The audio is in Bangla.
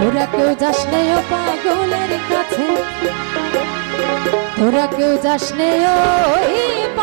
তোরা কেউ যাস নে ও পাগলের কাছে তোরা কেউ যাস